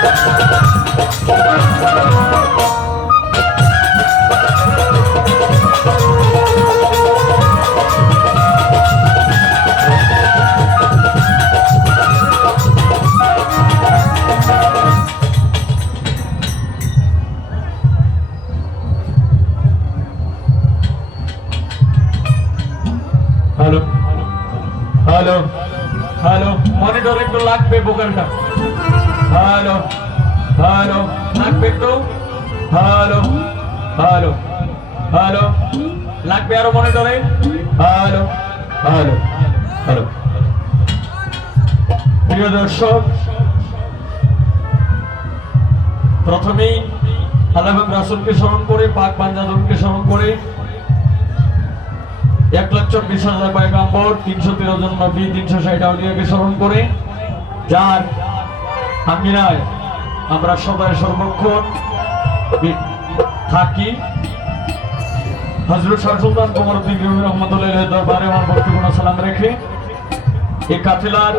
Hello hello monitor एक तो लाख पे बुकर का हेलो हेलो लाख पे तो हेलो हेलो हेलो लाख पे आरो मॉनिटर है हेलो हेलो हेलो प्रिय दर्शक प्रथमेই আল্লাহ এবং রাসূলকে স্মরণ করে পাক বান্দাদেরকে স্মরণ করে 1,24,000 পয়গম্বর 313 জন নবী 360 আউলিয়াকে স্মরণ করে যার আমিনায় আমরা সবাই সর্বক্ষণ থাকি হযরত শাহ সুলতান কমরউদ্দিন গিরবি রহমাতুল্লাহ আলাইহি দরবারে আমার বক্তব্য সালাম রেখে এই কাফেলার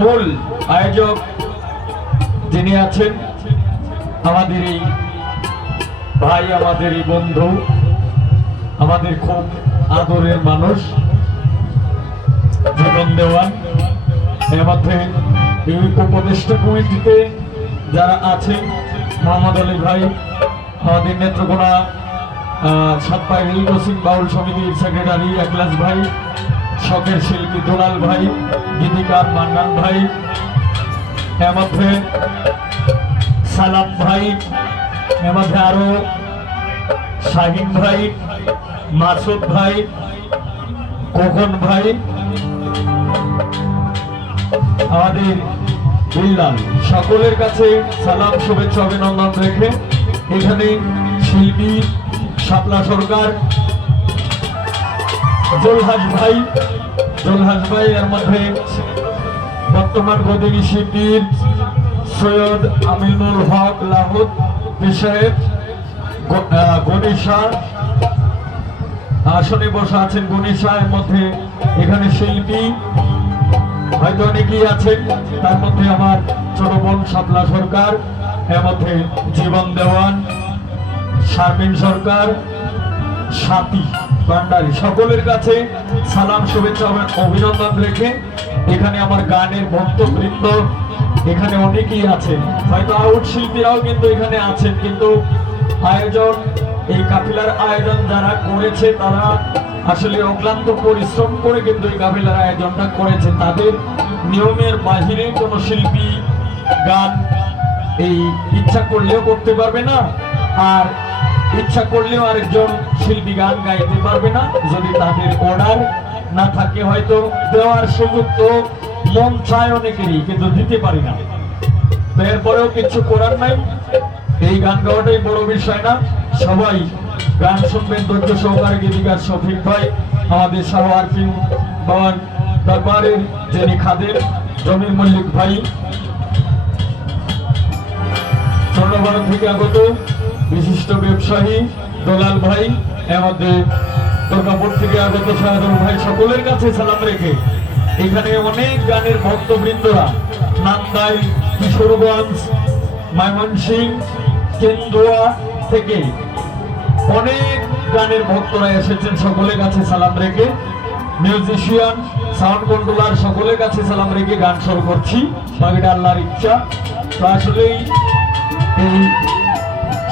মূল আয়োজক যিনি আছেন আমাদের এই ভাই আমাদের এই বন্ধু আমাদের খুব আদরের মানুষ জীবন দেওয়ান এর মধ্যে এই উপদেষ্টা কমিটিতে যারা আছেন মোহাম্মদ আলী ভাই আমাদের নেত্রকোনা সাতপাই রেল ক্রসিং বাউল সমিতির সেক্রেটারি একলাস ভাই শখের শিল্পী দুলাল ভাই গীতিকার মান্নান ভাই এর মধ্যে সালাম ভাই এর মধ্যে আরো শাহিন ভাই মাসুদ ভাই কোকন ভাই আমাদের বিল্লাল সকলের কাছে সালাম শুভেচ্ছা অভিনন্দন রেখে এখানে শিল্পী শাপলা সরকার জুলহাস ভাই এর মধ্যে বর্তমান গদিনী শিল্পীর সৈয়দ আমিনুল হক লাহুদ সাহেব গণেশা আসনে বসা আছেন গণেশা এর মধ্যে এখানে শিল্পী হয়তো অনেকেই আছেন তার মধ্যে আমার ছোট বোন শাপলা সরকার এর মধ্যে জীবন দেওয়ান শারমিন সরকার সাথী ভান্ডারী সকলের কাছে সালাম শুভেচ্ছা অভিনন্দন রেখে এখানে আমার গানের ভক্তবৃন্দ এখানে অনেকেই আছেন হয়তো আউট শিল্পীরাও কিন্তু এখানে আছেন কিন্তু আয়োজন এই কাফেলার আয়োজন যারা করেছে তারা আসলে অক্লান্ত পরিশ্রম করে কিন্তু এই কাফেলার আয়োজনটা করেছে তাদের নিয়মের বাহিরে কোনো শিল্পী গান এই ইচ্ছা করলেও করতে পারবে না আর ইচ্ছা করলেও আরেকজন শিল্পী গান গাইতে পারবে না যদি তাদের অর্ডার না থাকে হয়তো দেওয়ার সুযোগ তো মন চায় অনেকেরই কিন্তু দিতে পারি না তো এরপরেও কিছু করার নাই এই গান গাওয়াটাই বড় বিষয় না সবাই গান শুনবেন ধৈর্য সহকারে গীতিকার শফিক ভাই আমাদের সাওয়ার ফিল্ম ভবন দরবারের যিনি খাদের জমির মল্লিক ভাই চন্দ্রভারত থেকে আগত বিশিষ্ট ব্যবসায়ী দোলাল ভাই আমাদের দুর্গাপুর থেকে আগত শাহাদুল ভাই সকলের কাছে সালাম রেখে এখানে অনেক গানের ভক্তবৃন্দরা নান্দাইল কিশোরগঞ্জ ময়মনসিংহ কেন্দুয়া থেকে অনেক গানের ভক্তরা এসেছেন সকলের কাছে সালাম রেখে মিউজিশিয়ান সাউন্ড কন্ট্রোলার সকলের কাছে সালাম রেখে গান শুরু করছি বাকিটা আল্লাহর ইচ্ছা তো আসলেই এই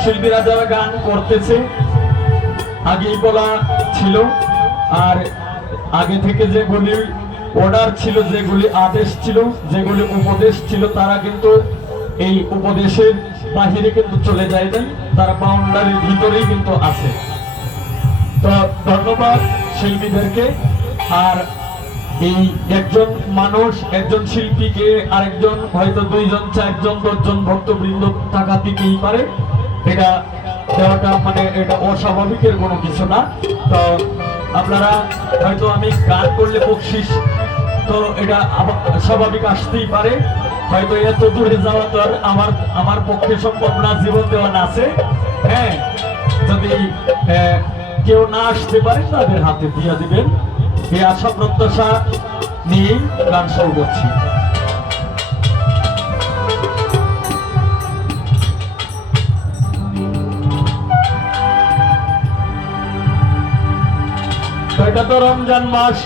শিল্পীরা যারা গান করতেছে আগেই বলা ছিল আর আগে থেকে যেগুলি অর্ডার ছিল যেগুলি আদেশ ছিল যেগুলি উপদেশ ছিল তারা কিন্তু এই উপদেশের বাহিরে কিন্তু চলে যায় না তারা বাউন্ডারির ভিতরেই কিন্তু আছে তো ধন্যবাদ শিল্পীদেরকে আর এই একজন মানুষ একজন শিল্পীকে আরেকজন হয়তো 2 জন 4 জন 10 জন ভক্তবৃন্দ টাকা দিতেই পারে এটা দেওয়াটা মানে এটা অস্বাভাবিকের কোনো কিছু না তো আপনারা হয়তো আমি গান করলে বকশিশ তো এটা স্বাভাবিক আসতেই পারে হয়তো এত দূরে যাওয়া তো আর আমার পক্ষে সম্ভব না জীবন দেওয়ান আছে হ্যাঁ যদি কেউ না আসতে পারে তাদের হাতে দিয়ে দিবেন এই আশা প্রত্যাশা নিয়ে গান শুরু করছি এটা তো রমজান মাস,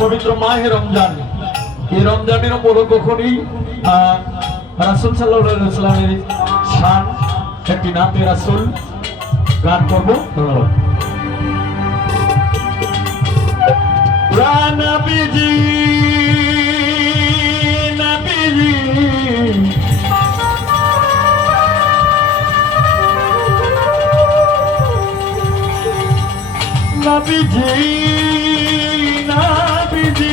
পবিত্র মাহে রমজান। এই রমজানের উপরে কখনই রাসূল সাল্লাল্লাহু আলাইহি ওয়াসাল্লামের শান একটি নাতে রাসূল গান করবো। নবীজি নবীজি নবীজি নবীজি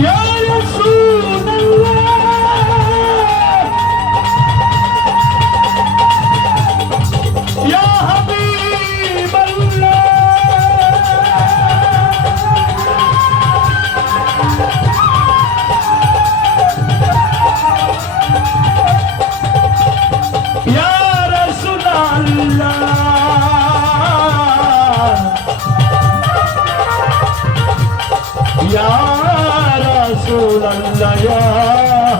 ইয়া রাসূলুল্লাহ ইয়া হাবিবাল্লাহ ইয়া রাসূলুল্লাহ ইয়া রাসূলুল্লাহ ইয়া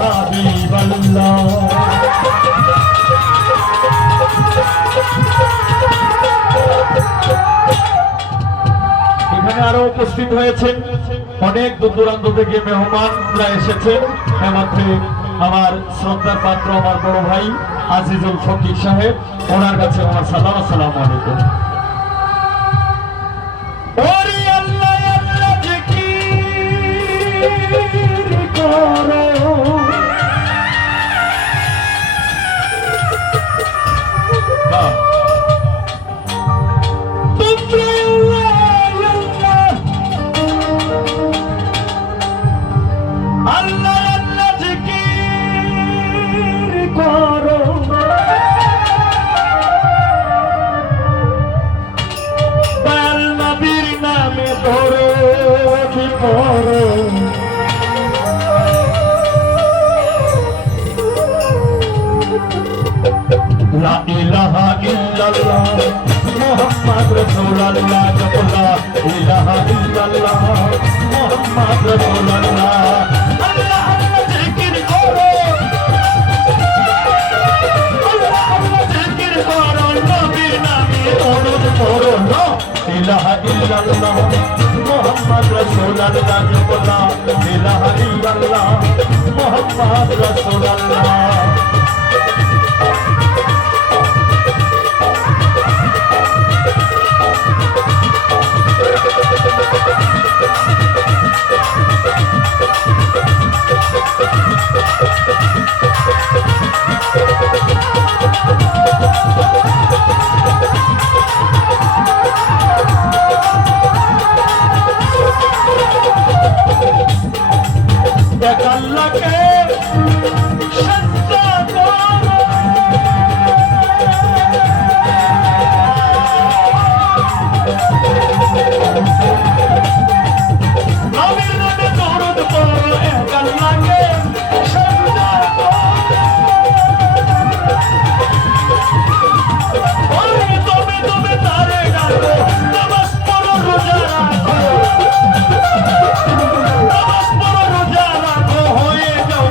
হাবিবাল্লাহ। এখানে আরো উপস্থিত হয়েছেন অনেক দূর দূরান্ত থেকে মেহমানরা এসেছেন। এর মধ্যে আমার শ্রদ্ধার পাত্র আমার বড় ভাই আজিজুল ফকির সাহেব, ওনার কাছে আমার সালাম। আসসালামু আলাইকুম। ওরে আল্লাহ আল্লাহ জিকির করো, আল্লাহ আল্লাহ জিকির করো, দয়াল নবীর নামে ধরো কি করো, লা ইলাহা ইল্লাল্লাহ মুহাম্মদ রাসূলুল্লাহ, লা ইলাহা ইল্লাল্লাহ মুহাম্মদ রাসূলুল্লাহ। আল্লাহ আল্লাহ জিকির করো, আল্লাহ আল্লাহ জিকির করো, নবীর নামে দরুদ পড়ো, লা ইলাহা ইল্লাল্লাহ মুহাম্মদ রাসূলুল্লাহ, লা ইলাহা ইল্লাল্লাহ মুহাম্মদ রাসূলুল্লাহ। এক আল্লাহকে সাজদা করো, নবীর নামে দরুদ পড়ো, এক আল্লাহকে সাজদা করো, ওরে তুমি তুমি তারে ডাকো, নামাজ পড়ো রোজা রাখো, নামাজ পড়ো রোজা রাখো, হয়ে যাও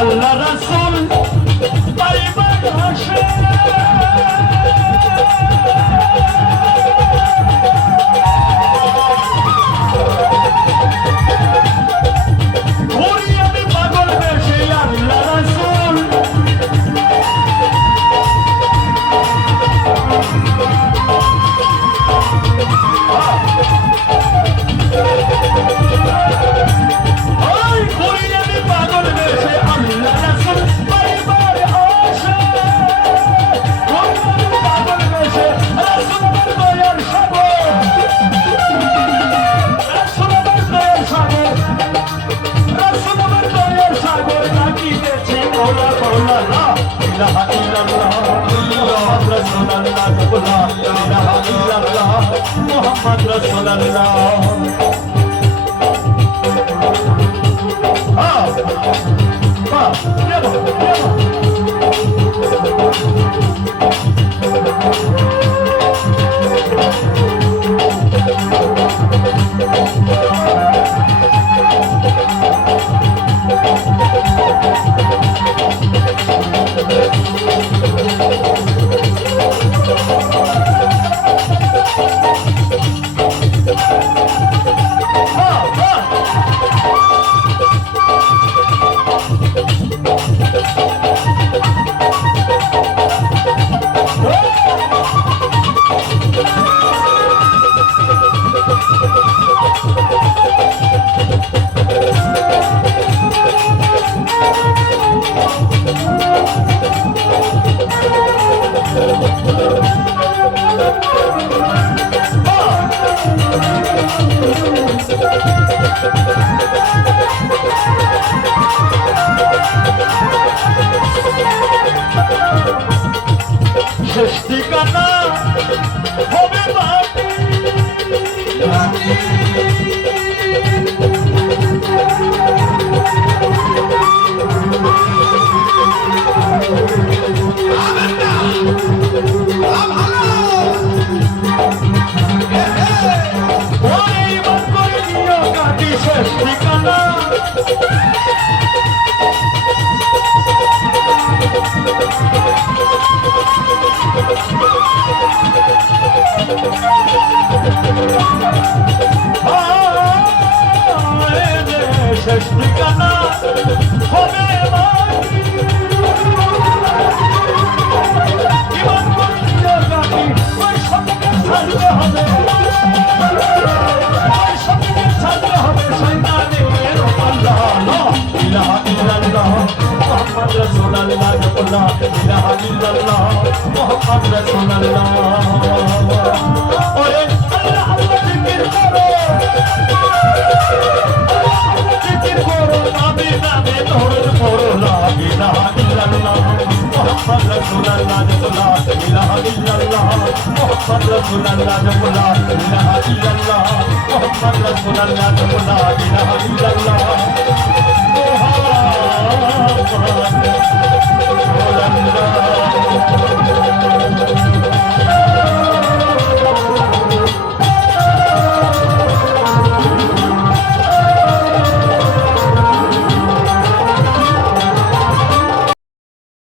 আল্লাহ রাসূল পাইবার আশা ঘুরি আমি পাগল বেশে আল্লাহ রাসূল মোহাম্মদ রাসূলুল্লাহ শেষ ঠিকানা হবে মাটি শেষ ঠিকানা শেষ ঠিকানা হবে ইমান করতে গাড়ি ওই সবকে ছাড়তে হবে ওই সবকে ছাড়তে হবে শয়তানের আল্লাহ লা ইলাহা ইল্লাল্লাহ মুহাম্মদ রাসূলুল্লাহ লা ইলাহা ইল্লাল্লাহ মুহাম্মদ রাসূলুল্লাহ ওরে আল্লাহ আল্লাহ জিকির করো জিকির করো নামে নামে দৌড় করো লা ইলাহা ইল্লাল্লাহ মুহাম্মদ রাসূলুল্লাহ লা ইলাহা ইল্লাল্লাহ মুহাম্মদ রাসূলুল্লাহ লা ইলাহা ইল্লাল্লাহ মুহাম্মদ রাসূলুল্লাহ লা ইলাহা ইল্লাল্লাহ